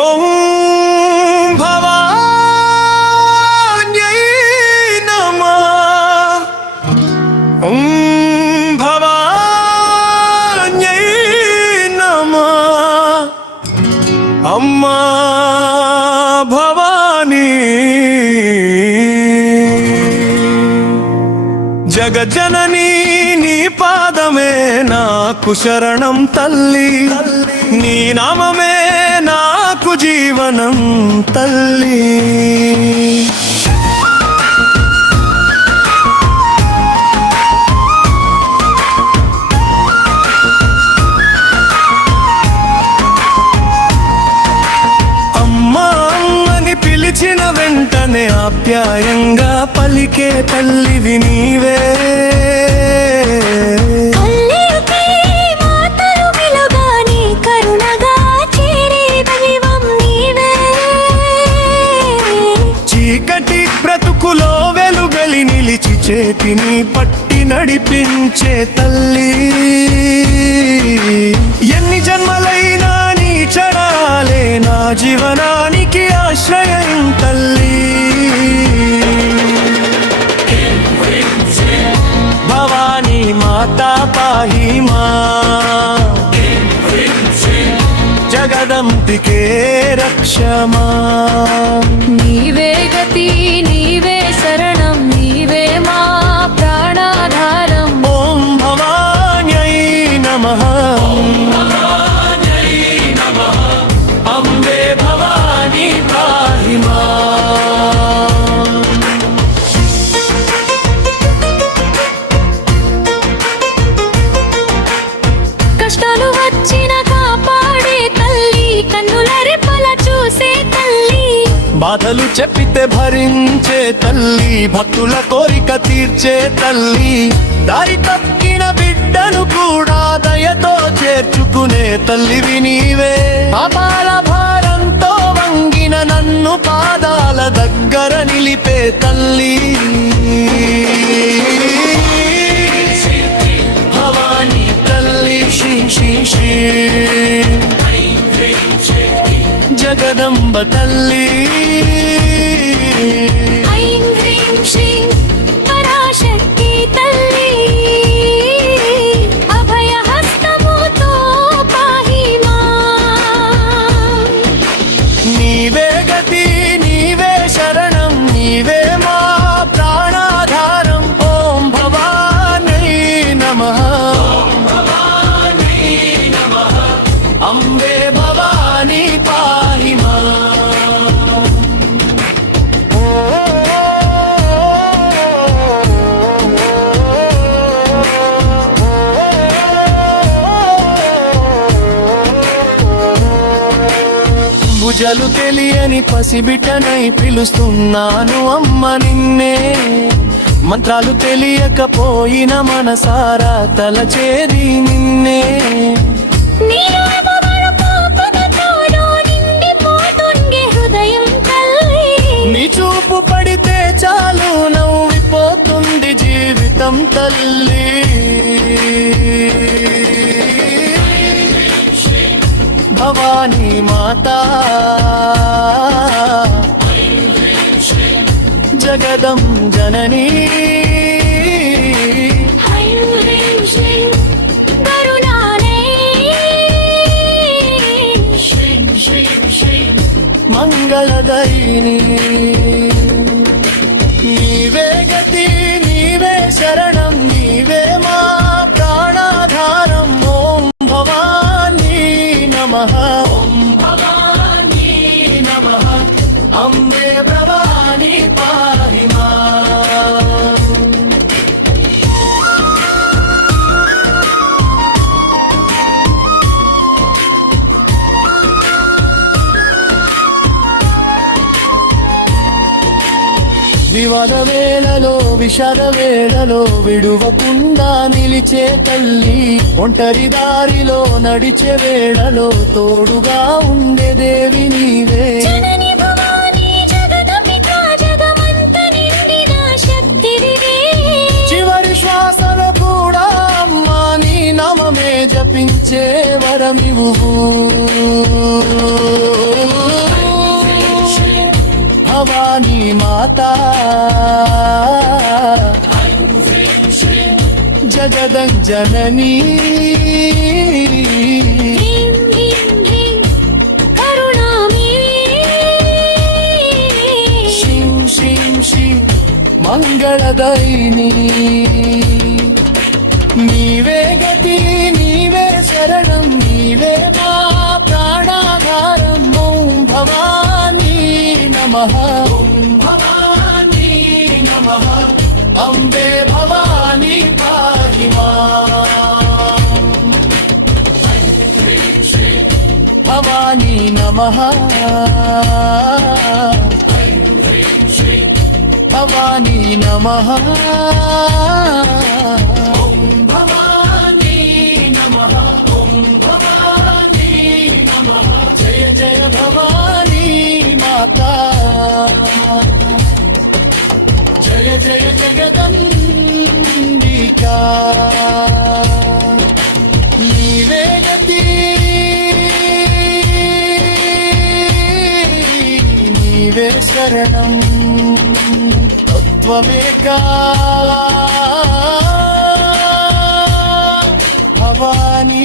ఓం భవాన్యై నమః. ఓం భవాన్యై నమః. అమ్మా భవానీ జగజ్జననీ నీ పాదమే నాకు శరణం తల్లి, నీ నామమే నాకు జీవనం తల్లి. అమ్మా అమ్మని పిలిచిన వెంటనే ఆప్యాయంగా పలికే తల్లివి నీవే. చీకటి బ్రతుకులో వెలుగలి నిలిచి చేతిని పట్టి నడిపించే తల్లి. ఎన్ని జన్మలైనా నీ చరణాలే నా జీవనానికి ఆశ్రయం తల్లి. భవానీ మాతా పాహి మా, జగదంబికే రక్షమా. నీవే గతి నీవే శరణం నీవే మా ప్రాణాధారం. ఓం భవాన్యై నమః. అంబే భవానీ పాహి మా. కష్టాలు వచ్చిన కాపాడే తల్లి, కన్నుల రెప్పల చూసే తల్లి. బాధలు చెప్పితే భరించే తల్లి, భక్తుల కోరిక తీర్చే తల్లి. దారి తప్పిన బిడ్డను కూడా దయతో చేర్చుకునే తల్లివి నీవే. పాపాల భారంతో వంగిన నన్ను పాదాల దగ్గర నిలిపే తల్లి. భవానీ తల్లి శ్రీ శ్రీ శ్రీ జగదంబ తల్లి. ఐం హ్రీం శ్రీం పరాశక్తి తల్లి, అభయ హస్తముతో పాహి మా. నీవే గతి నీవే శరణం నీవే మా ప్రాణాధారం. ఓం భవాన్యై నమః. అంబే భవానీ పాహి మా. భుజలు తెలియని పసిబిడ్డనై పిలుస్తున్నాను అమ్మ నిన్నే. మంత్రాలు తెలియకపోయిన మనసారా తలచేది నిన్నే. నీ నామమును పాపనతోనూ నిండిపోతుండే హృదయం తల్లి. నీ చూపు పడితే చాలు నవ్విపోతుంది జీవితం తల్లి. భవానీ మాతా జగదం జననీ. ఐం హ్రీం శ్రీం కరుణాలయ. మంగళదయిని. నీవే గతి నీవే శరణం నీవే మా ప్రాణాధారం. ఓం భవానీ నమః. ఓం భవానీ నమః. అంబే భవానీ పాహి మా. వివాద వేళలో విషాద వేళలో విడువకుండా నిలిచే తల్లి. ఒంటరి దారిలో నడిచే వేళలో తోడుగా ఉండే దేవి నీవే. జనని భవానీ జగదంబిక జగమంత నిండిన శక్తివివే. చివరి శ్వాసలో కూడా అమ్మా నీ నామమే జపించే వరమివ్వు. మాతా జగదంజననీ హ్రీం హ్రీం హ్రీం కరుణామే శిం శిం శిం మంగళదాయిని నీవే గతి నీవే శరణం నీవే మా ప్రాణాధారం ఓం భవానీ నమః ఓం భవానీ నమః అంబే భవానీ పాహి మాం భవానీ నమః భవానీ నమః ఓం భవానీ నమః ఓం భవానీ నమః జయ జయ భవానీ మాతా జయ జయ జగదంబికా నీవే గతి నీవే శరణం తత్వమేకా భవానీ